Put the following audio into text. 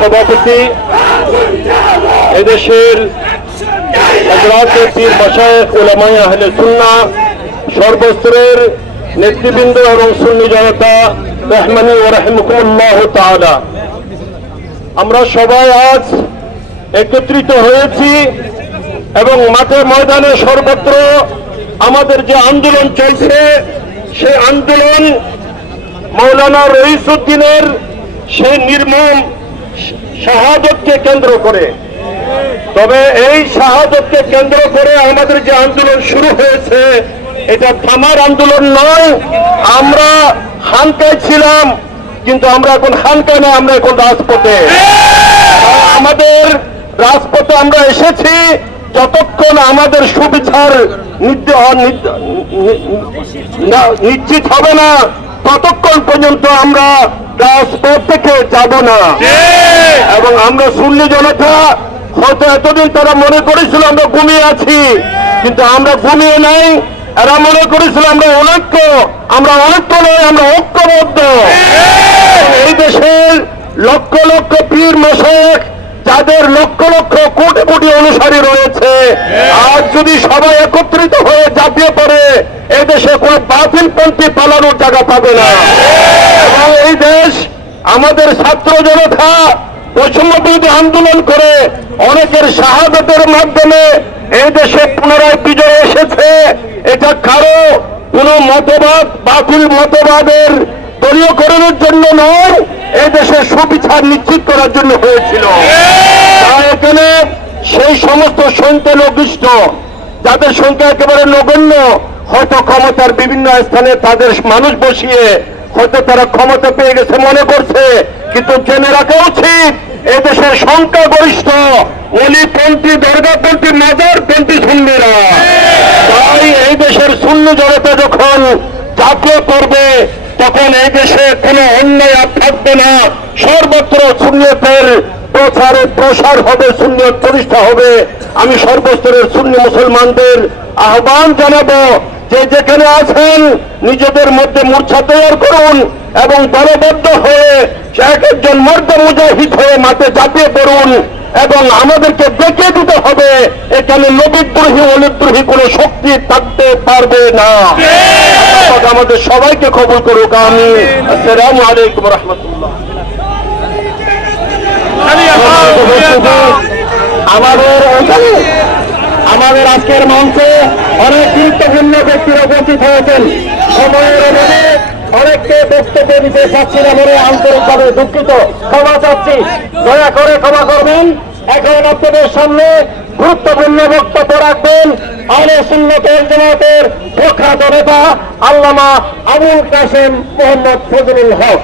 সভাপতি, এদেশের পীর বাসায় ওলামাই আহলে সুন্না সর্বস্তরের নেতৃবৃন্দ এবং সুন্নি জনতা, রহমানি ও রহমকুল্লাহ তাআলা। আমরা সবাই আজ একত্রিত হয়েছি এবং মাঠে ময়দানে সর্বত্র আমাদের যে আন্দোলন চলছে, সেই আন্দোলন মৌলানা রইসুদ্দিনের সেই নির্মম শাহাদতকে কেন্দ্র করে। তবে এই শাহাদতকে কেন্দ্র করে আমাদের যে আন্দোলন শুরু হয়েছে, এটা থামার আন্দোলন নয়। আমরা হানকায় ছিলাম, কিন্তু আমরা এখন হানকায় না আমরা এখন রাজপথে। আমাদের রাজপথে আমরা এসেছি যতক্ষণ আমাদের সুবিচার নিশ্চিত হবে না, ততক্ষণ পর্যন্ত আমরা রাজপথ থেকে যাব না। এবং আমরা শুনলি জনতা, হয়তো এতদিন তারা মনে করেছিল আমরা ঘুমিয়ে আছি, কিন্তু আমরা ঘুমিয়ে নাই। এরা মনে করেছিল আমরা অনৈক্য আমরা অনৈক্য নয়, আমরা ঐক্যবদ্ধ। এই দেশের লক্ষ লক্ষ পীর মশাক যাদের লক্ষ লক্ষ কোটি কোটি অনুসারী রয়েছে, আজ যদি সবাই একত্রিত হয়ে জাপিয়ে পড়ে এই দেশে কোনো বাতিল পন্থী পালানোর জায়গা পাবে না। এই দেশ আমাদের ছাত্র জনতা বৈষম্য আন্দোলন করে অনেকের শাহাদতের মাধ্যমে এই দেশে পুনরায় বিজয় এসেছে। এটা কারও কোনো মতবাদ, বাতিল মতবাদের দলীয়করণের জন্য নয়, এই দেশের সুবিচার নিশ্চিত করার জন্য হয়েছিল। এখানে সেই সমস্ত সংখ্যালঘিষ্ঠ যাদের সংখ্যা একেবারে নগণ্য, হয়তো ক্ষমতার বিভিন্ন স্থানে তাদের মানুষ বসিয়ে হয়তো তারা ক্ষমতা পেয়ে গেছে মনে করছে, কিন্তু জেনে রাখা উচিত, এদেশের সংখ্যাগরিষ্ঠ অলিপন্থী দরগাপন্থী মাজারপন্থী সুন্নিরা তাই এই দেশের শূন্য জনতা যখন জাতীয় করবে, তখন এই দেশে কোনো অন্যায় আর থাকবে না। সর্বত্র শূন্যতের প্রচারে প্রসার হবে শূন্য প্রতিষ্ঠা হবে। আমি সর্বস্তরের শূন্য মুসলমানদের আহ্বান জানাব। যে যেখানে আছেন নিজেদের মধ্যে মূর্ছা তৈরি করুন এবং দলবদ্ধ হয়ে এক একজন মর্দ মুজাহিদ হয়ে মাঠে ঝাঁপিয়ে পড়ুন এবং আমাদেরকে দেখে দিতে হবে এখানে নবীদ্রোহী অলিদ্রোহী কোনো শক্তি থাকতে পারবে না। আমাদের সবাইকে খবর করুক আমি আসসালামু আলাইকুম রহমতুল্লাহ। আমাদের আজকের মঞ্চে অনেক গুরুত্বপূর্ণ ব্যক্তিরা উপস্থিত হয়েছেন। সময়ের অভাবে অনেককে বক্তব্য দিতে পারছি না বলে আন্তরিকভাবে দুঃখিত। ক্ষমা চাচ্ছি। দয়া করে ক্ষমা করবেন। এখন আপনাদের সামনে গুরুত্বপূর্ণ বক্তব্য রাখবেন আলে সুন্নতের জমাতের প্রখ্যাত নেতা আল্লামা আবুল কাসেম মোহাম্মদ ফজলুল হক।